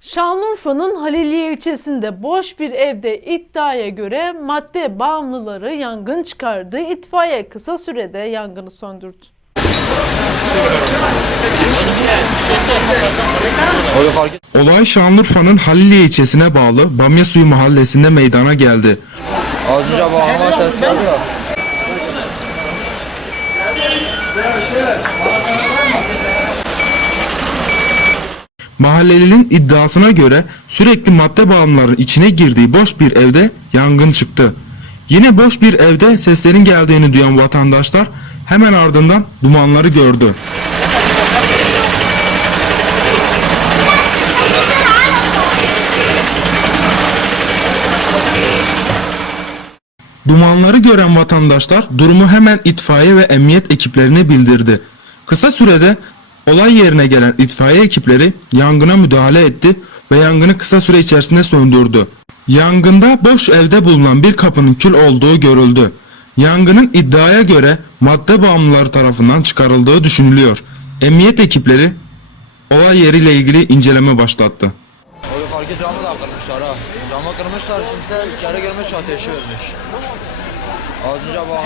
Şanlıurfa'nın Haliliye ilçesinde boş bir evde iddiaya göre madde bağımlıları yangın çıkardı. İtfaiye kısa sürede yangını söndürdü. Olay Şanlıurfa'nın Haliliye ilçesine bağlı Bamyasuyu mahallesinde meydana geldi. Az önce bağırma ses geldi ya. Mahallelinin iddiasına göre sürekli madde bağımlıların içine girdiği boş bir evde yangın çıktı. Yine boş bir evde seslerin geldiğini duyan vatandaşlar hemen ardından dumanları gördü. Dumanları gören vatandaşlar durumu hemen itfaiye ve emniyet ekiplerine bildirdi. Kısa sürede olay yerine gelen itfaiye ekipleri yangına müdahale etti ve yangını kısa süre içerisinde söndürdü. Yangında boş evde bulunan bir kapının kül olduğu görüldü. Yangının iddiaya göre madde bağımlıları tarafından çıkarıldığı düşünülüyor. Emniyet ekipleri olay yeriyle ilgili inceleme başlattı. O yukarıki camı da kırmışlar ha. Camı kırmışlar kimse içeri girmiş ateşi vermiş. Az önce bağırma